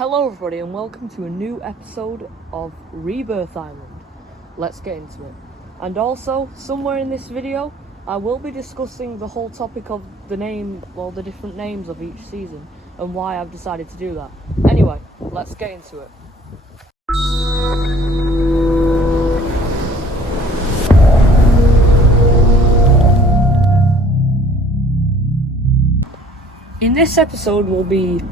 Hello everybody and welcome to a new episode of Rebirth Island. Let's get into it. And also, somewhere in this video, I will be discussing the whole topic of the different names of each season and why I've decided to do that. Anyway, let's get into it. In this episode, we'll be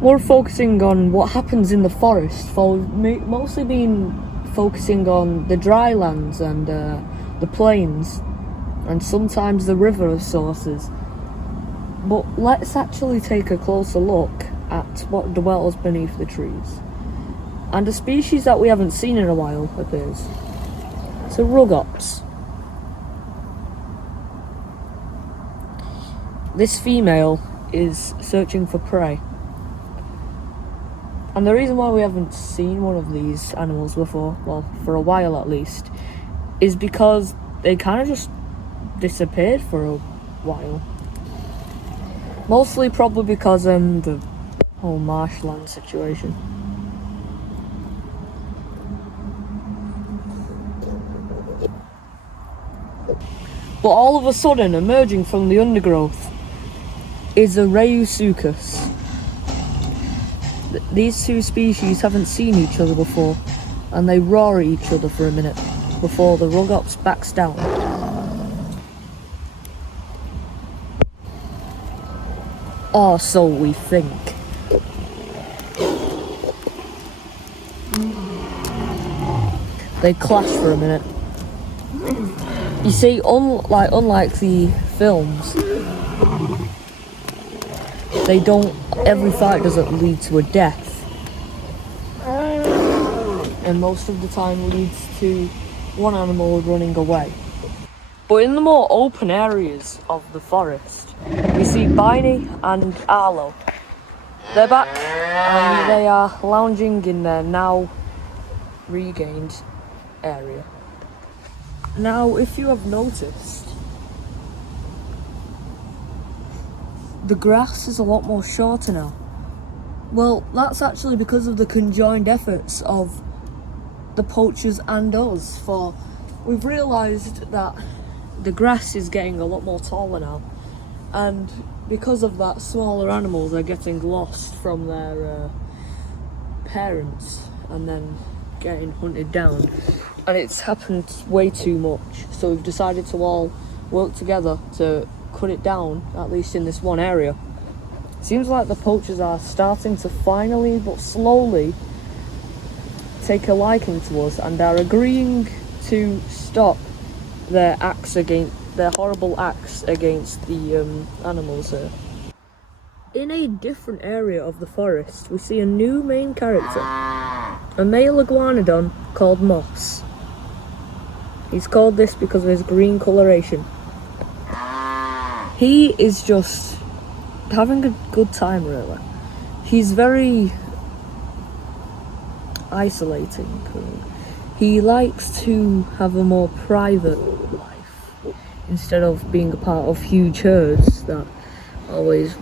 more focusing on what happens in the forest, for we've mostly been focusing on the dry lands and the plains, and sometimes the river sources. But let's actually take a closer look at what dwells beneath the trees. And a species that we haven't seen in a while appears. It's a rugops. This female is searching for prey. And the reason why we haven't seen one of these animals before, well, for a while at least, is because they kind of just disappeared for a while. Mostly probably because the whole marshland situation. But all of a sudden, emerging from the undergrowth is a Reusuchus. These two species haven't seen each other before, and they roar at each other for a minute before the rugops backs down. Or so we think. They clash for a minute. You see, unlike the films, every fight doesn't lead to a death, and most of the time leads to one animal running away. But in the more open areas of the forest, we see Biney and Arlo. They're back and they are lounging in their now regained area. Now, if you have noticed, the grass is a lot more shorter now. Well, that's actually because of the conjoined efforts of the poachers and us, for we've realised that the grass is getting a lot more taller now, and because of that, smaller animals are getting lost from their parents and then getting hunted down, and it's happened way too much, so we've decided to all work together to cut it down, at least in this one area. Seems like the poachers are starting to finally but slowly take a liking to us and are agreeing to stop their horrible acts against the animals here. In a different area of the forest, we see a new main character, a male iguanodon called Moss. He's called this because of his green coloration. He is just having a good time, really. He's very isolating. He likes to have a more private life instead of being a part of huge herds that always,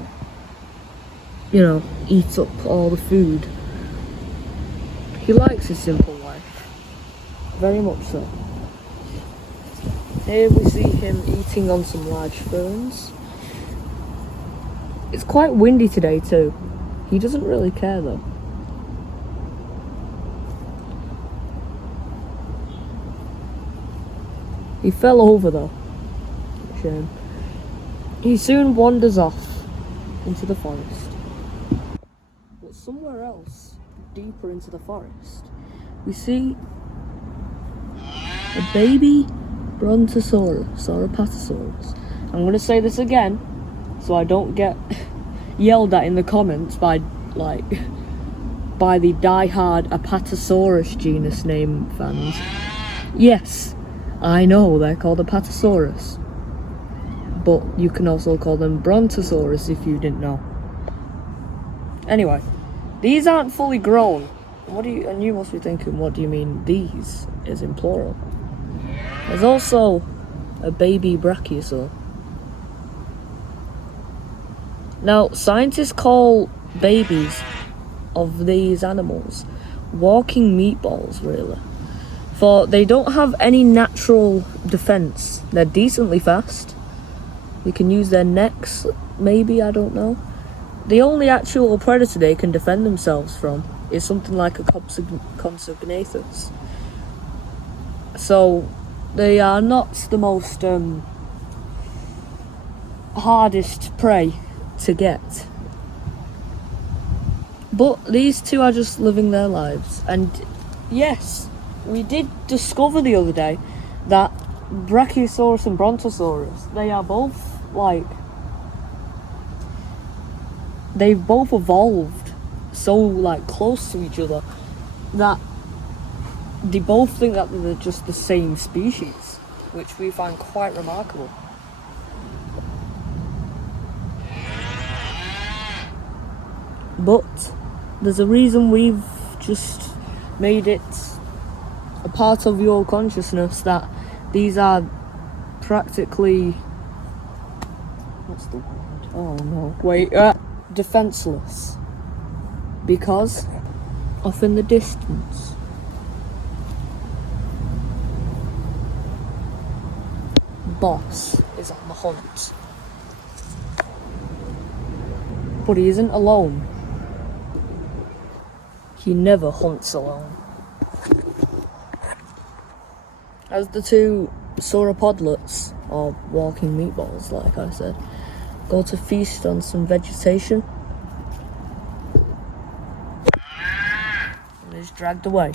eat up all the food. He likes his simple life, very much so. Here we see him eating on some large ferns. It's quite windy today too. He doesn't really care though. He fell over though. Shame. He soon wanders off into the forest. But somewhere else, deeper into the forest, we see a baby Brontosaurus or Apatosaurus. I'm going to say this again so I don't get yelled at in the comments by the die-hard Apatosaurus genus name fans. Yes, I know they're called Apatosaurus, but you can also call them Brontosaurus if you didn't know. Anyway, these aren't fully grown. And you must be thinking, what do you mean these is in plural? There's also a baby brachiosaur. Now, scientists call babies of these animals. Walking meatballs, really. For they don't have any natural defense. They're decently fast. They can use their necks, maybe, I don't know. The only actual predator they can defend themselves from is something like a Compsognathus. So they are not the most hardest prey to get. But these two are just living their lives. And yes, we did discover the other day that Brachiosaurus and Brontosaurus, they are both they've both evolved so close to each other that they both think that they're just the same species, which we find quite remarkable. But there's a reason we've just made it a part of your consciousness that these are practically, what's the word? Oh no, wait, defenseless. Because off in the distance, Boss is on the hunt. But he isn't alone. He never hunts alone. As the two sauropodlets, or walking meatballs like I said, go to feast on some vegetation, and is dragged away.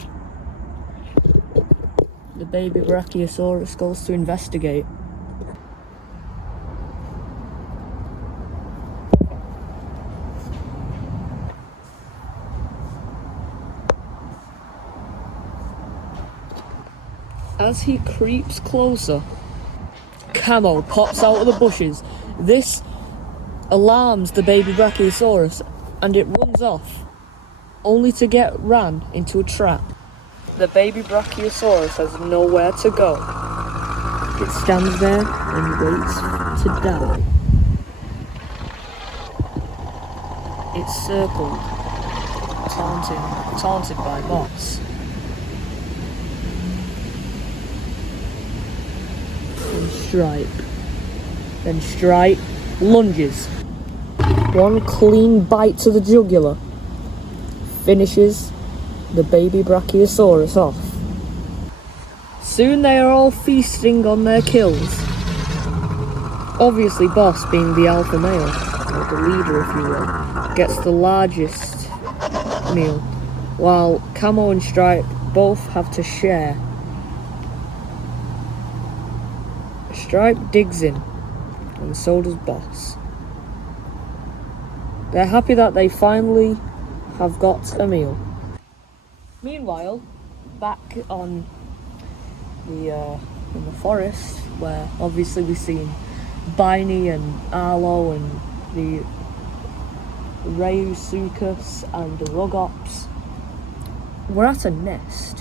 The baby Brachiosaurus goes to investigate. As he creeps closer, Camo pops out of the bushes. This alarms the baby Brachiosaurus and it runs off, only to get ran into a trap. The baby Brachiosaurus has nowhere to go. It stands there and waits to die. It's circled, taunted by Boss. Then Stripe lunges. One clean bite to the jugular finishes the baby Brachiosaurus off. Soon they are all feasting on their kills. Obviously Boss, being the alpha male, or the leader if you will, gets the largest meal, while Camo and Stripe both have to share. Stripe digs in, and so does Boss. They're happy that they finally have got a meal. Meanwhile, back on in the forest, where obviously we've seen Biney and Arlo and the Rhesuchus and the Rugops, we're at a nest.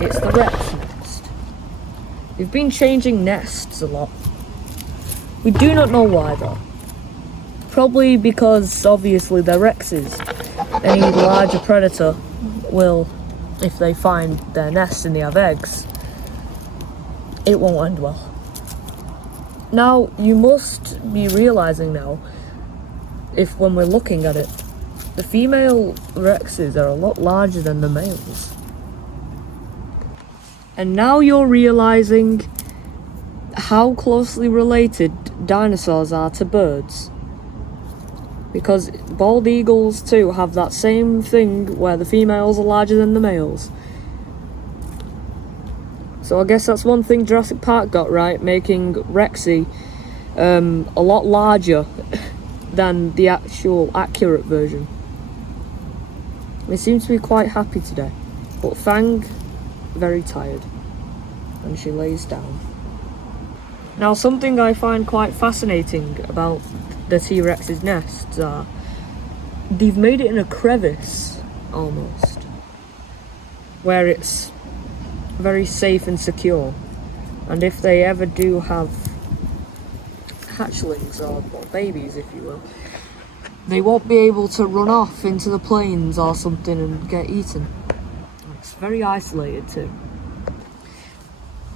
It's the Rex nest. They've been changing nests a lot. We do not know why though. Probably because obviously they're Rexes. Any larger predator will, if they find their nest and they have eggs, it won't end well. Now, you must be realising now, if when we're looking at it, the female Rexes are a lot larger than the males. And now you're realising how closely related dinosaurs are to birds. Because bald eagles too have that same thing where the females are larger than the males. So I guess that's one thing Jurassic Park got right, making Rexy a lot larger than the actual accurate version. They seem to be quite happy today, but Fang, very tired, and she lays down. Now, something I find quite fascinating about the T-Rex's nests are they've made it in a crevice almost, where it's very safe and secure, and if they ever do have hatchlings or babies, if you will, they won't be able to run off into the plains or something and get eaten. It's very isolated too.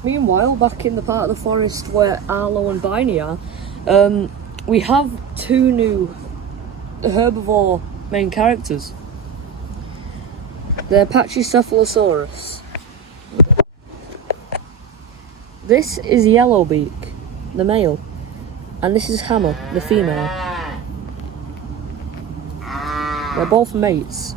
Meanwhile, back in the part of the forest where Arlo and Viney are, we have two new herbivore main characters. They're Pachycephalosaurus. This is Yellowbeak, the male, and this is Hammer, the female. They're both mates.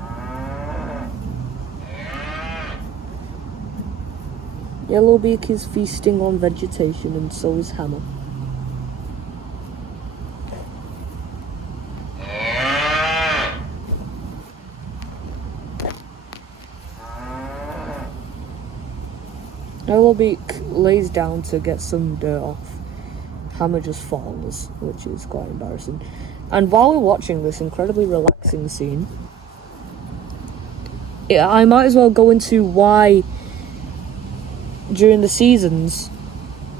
Yellowbeak is feasting on vegetation, and so is Hammer. Yellowbeak lays down to get some dirt off. Hammer just falls, which is quite embarrassing. And while we're watching this incredibly relaxing scene, I might as well go into why during the seasons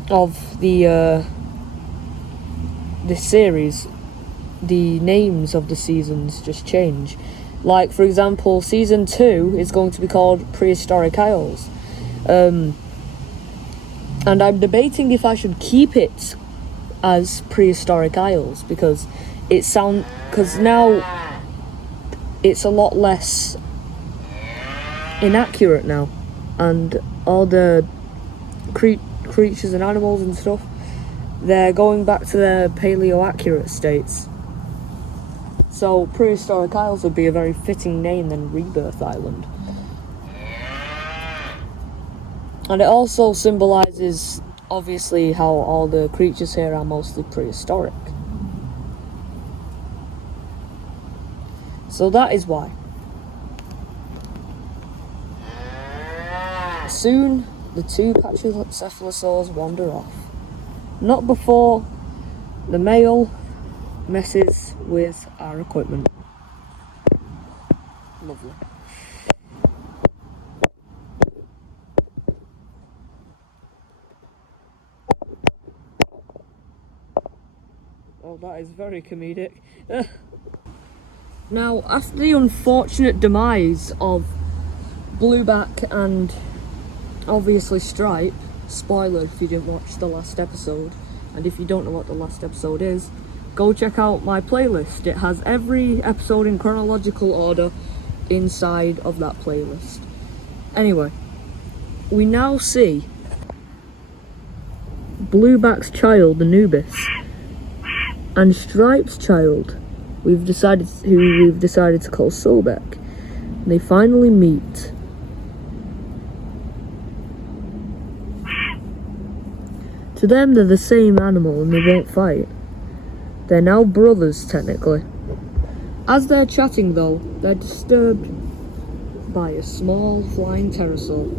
of the this series, the names of the seasons just change. Like, for example, season 2 is going to be called Prehistoric Isles. And I'm debating if I should keep it as Prehistoric Isles because now it's a lot less inaccurate now, and all the creatures and animals and stuff, they're going back to their paleo-accurate states. So Prehistoric Isles would be a very fitting name than Rebirth Island. And it also symbolises, obviously, how all the creatures here are mostly prehistoric. So that is why. Soon, the two Pachycephalosaurs wander off. Not before the male messes with our equipment. Lovely. Oh, that is very comedic. Now, after the unfortunate demise of Blueback and obviously Stripe, spoiler if you didn't watch the last episode, and if you don't know what the last episode is, go check out my playlist. It has every episode in chronological order inside of that playlist. Anyway, we now see Blueback's child, Anubis, and Stripe's child, who we've decided to call Sobek. They finally meet. To them, they're the same animal and they won't fight. They're now brothers, technically. As they're chatting, though, they're disturbed by a small flying pterosaur.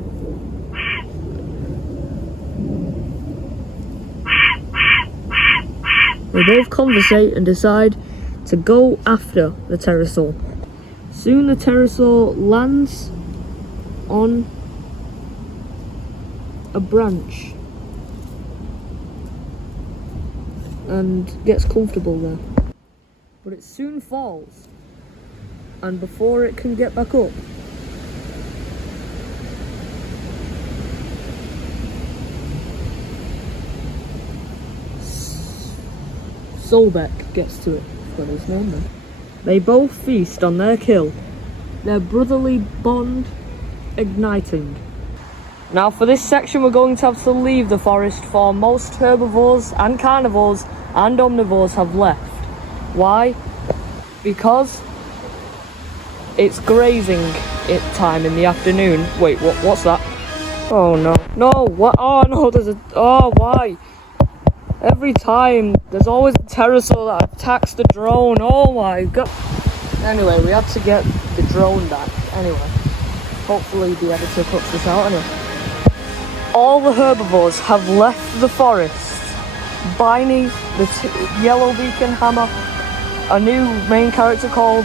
They both conversate and decide to go after the pterosaur. Soon the pterosaur lands on a branch and gets comfortable there. But it soon falls, and before it can get back up, Sobek gets to it. I've got his name then. They both feast on their kill, their brotherly bond igniting. Now for this section we're going to have to leave the forest, for most herbivores and carnivores and omnivores have left. Why? Because it's grazing time in the afternoon. Wait, what's that? Oh no. No, what? Oh no, why? Every time, there's always a pterosaur that attacks the drone. Oh my god. Anyway, we had to get the drone back. Anyway, hopefully the editor puts this out anyway. All the herbivores have left the forest. Viney, the Yellowbeak and Hammer, a new main character called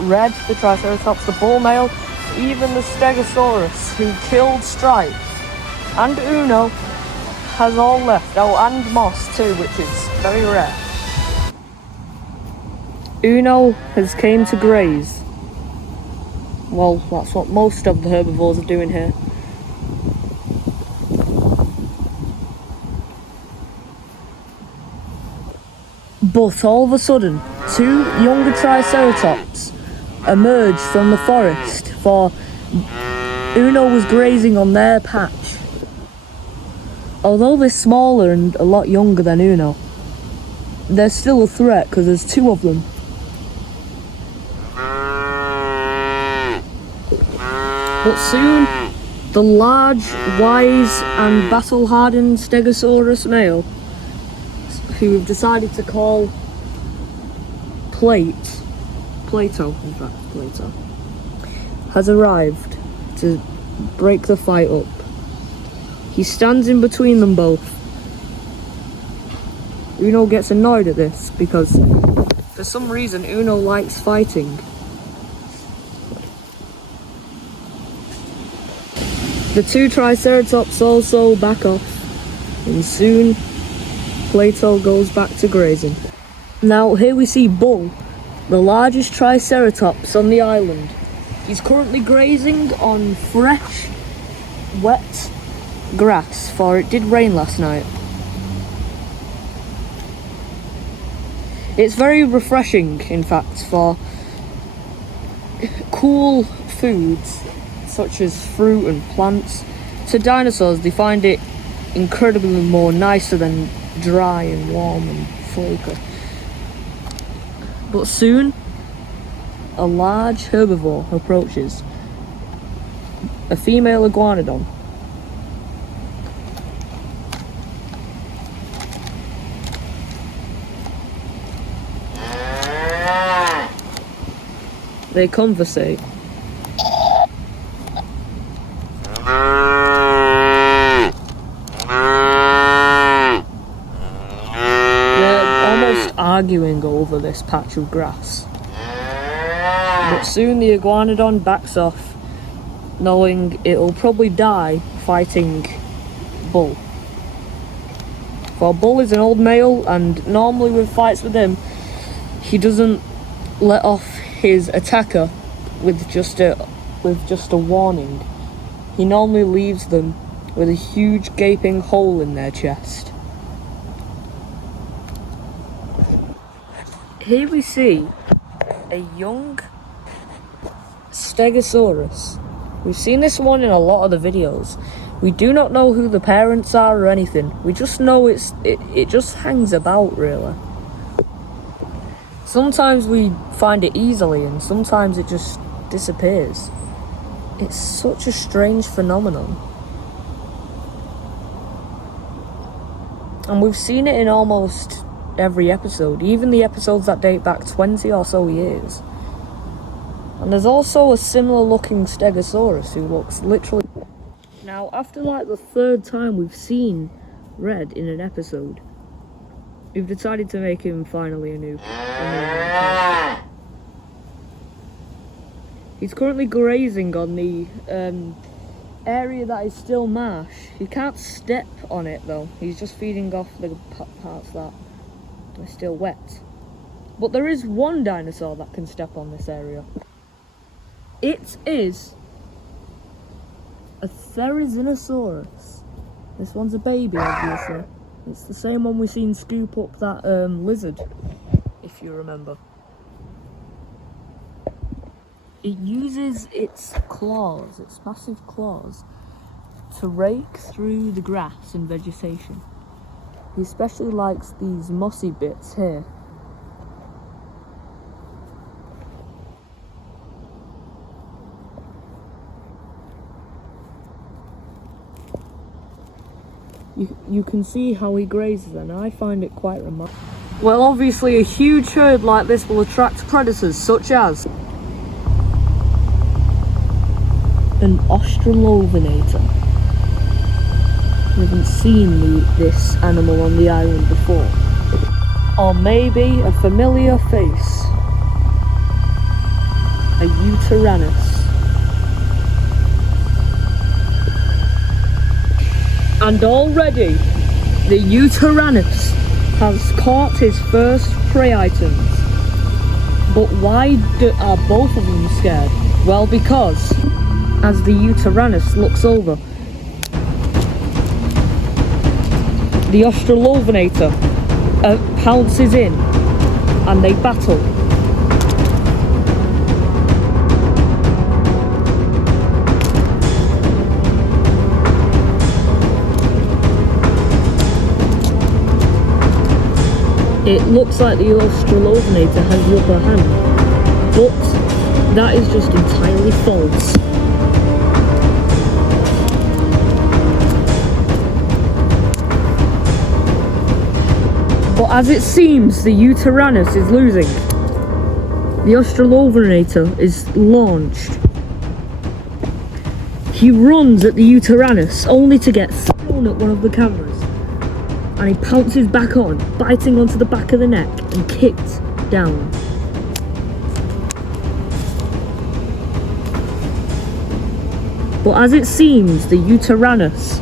Red, the Triceratops, the bull male, even the Stegosaurus, who killed Stripe, and Uno, has all left. Oh, and Moss too, which is very rare. Uno has came to graze. Well, that's what most of the herbivores are doing here. But all of a sudden, two younger Triceratops emerged from the forest, for Uno was grazing on their patch. Although they're smaller and a lot younger than Uno, they're still a threat because there's two of them. But soon, the large, wise and battle-hardened Stegosaurus male, who we've decided to call Plato, has arrived to break the fight up. He stands in between them both. Uno gets annoyed at this because for some reason Uno likes fighting. The two Triceratops also back off, and soon Plato goes back to grazing. Now here we see Bull, the largest Triceratops on the island. He's currently grazing on fresh, wet grass, for it did rain last night. It's very refreshing, in fact, for cool foods such as fruit and plants. To dinosaurs, they find it incredibly more nicer than dry and warm and flaky. But soon, a large herbivore approaches. A female iguanodon. They conversate. Arguing over this patch of grass. But soon the iguanodon backs off, knowing it'll probably die fighting Bull. For Bull is an old male, and normally with fights with him, he doesn't let off his attacker with just a warning. He normally leaves them with a huge gaping hole in their chest. Here we see a young Stegosaurus. We've seen this one in a lot of the videos. We do not know who the parents are or anything. We just know it just hangs about, really. Sometimes we find it easily and sometimes it just disappears. It's such a strange phenomenon. And we've seen it in almost every episode, even the episodes that date back 20 or so years. And there's also a similar looking Stegosaurus who looks literally... Now, after like the third time we've seen Red in an episode, we've decided to make him finally a new He's currently grazing on the area that is still marsh. He can't step on it though, he's just feeding off the parts that are still wet. But there is one dinosaur that can step on this area. It is a Therizinosaurus. This one's a baby, obviously. It's the same one we seen scoop up that lizard, if you remember. It uses its claws, its massive claws, to rake through the grass and vegetation. He especially likes these mossy bits here. You can see how he grazes, and I find it quite remarkable. Well, obviously a huge herd like this will attract predators such as an Australopithecus. We haven't seen this animal on the island before. Or maybe a familiar face. A Utyrannus. And already, the Utyrannus has caught his first prey items. But why are both of them scared? Well, because as the Uteranus looks over, the Australopithnator pounces in and they battle. It looks like the Australopithnator has the upper hand, but that is just entirely false. But as it seems, the Uteranus is losing. The Australopithnator is launched. He runs at the Uteranus, only to get thrown at one of the cameras. And he pounces back on, biting onto the back of the neck and kicked down. But as it seems, the Uteranus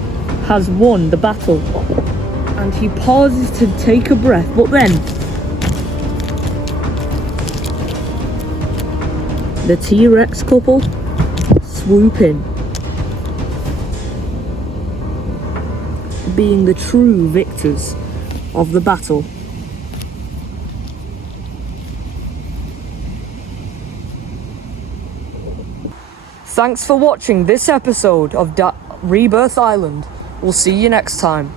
has won the battle. And he pauses to take a breath, but then the T-Rex couple swoop in, being the true victors of the battle. Thanks for watching this episode of Rebirth Island. We'll see you next time.